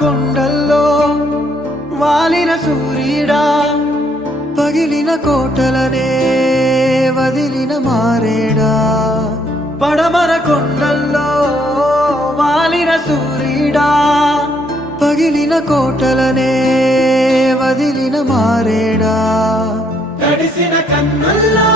కొండల్లో వాలిన సూర్యుడా పగిలిన కోటలనే వదిలిన మారేడా పడమర కొండల్లో వాలిన సూర్యుడా పగిలిన కోటలనే వదిలిన మారేడా తడిసిన కన్నుల్లో